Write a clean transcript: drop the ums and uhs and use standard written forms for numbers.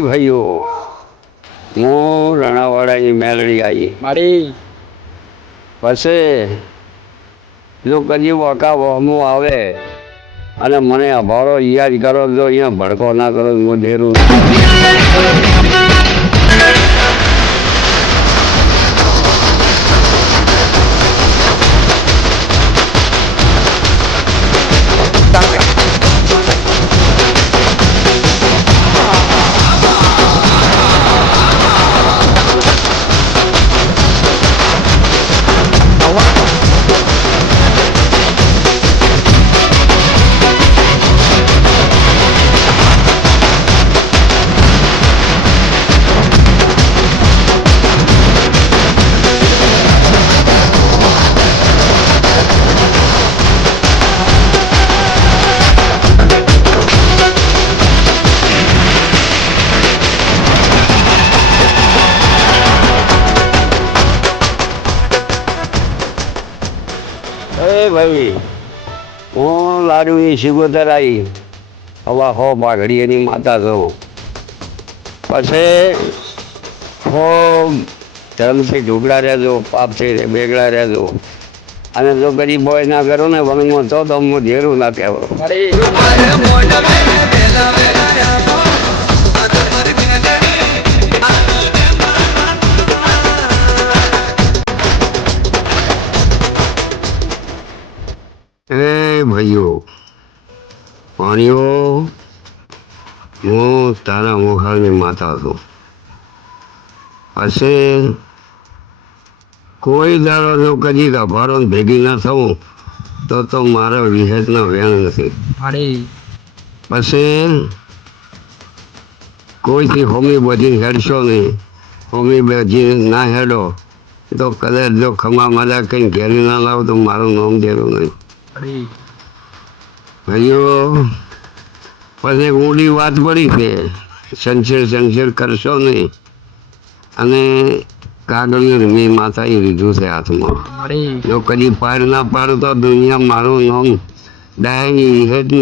ભાઈઓ હું રણાવાડાની મેલડી આવી મારી પછી જો કદી વકા વહમું આવે અને મને અભારો યાદ કરો જો અહીંયા ભડકો ના કરો હું ધેરું ભાઈ હું લાડુની સિગોતર આવી હવા હો પાઘડી એની માતા છું પછી હો ધર્મથી ઢુકડા રહેજો પાપથી બેગડા રહેજો અને જો ગરીબ બોય ના કરો ને વણમાં તો હું ધેરું ના કહેવો ભાઈઓ પાણીઓ હું તારા મોખાની માતા છું પછી કોઈ દાડો જો કદી ગભારો ભેગી ના થવું તો મારા વિહેતના વેણ નથી પછી કોઈથી હોમી બધી હેડશો નહીં હોમી બધી ના હેડો તો કદાચ જો ખમા માદા કંઈ ઘેરી ના લાવો તો મારું નામ દેવું નહીં ભાઈઓ પછી ઊંડી વાત પડી છે સંશેર કરશો નહીં અને કાગળિયું મેં માથાએ લીધું છે હાથમાં જો કદી પાર ના પાડું તો દુનિયા મારું નામ ડાય હેઠ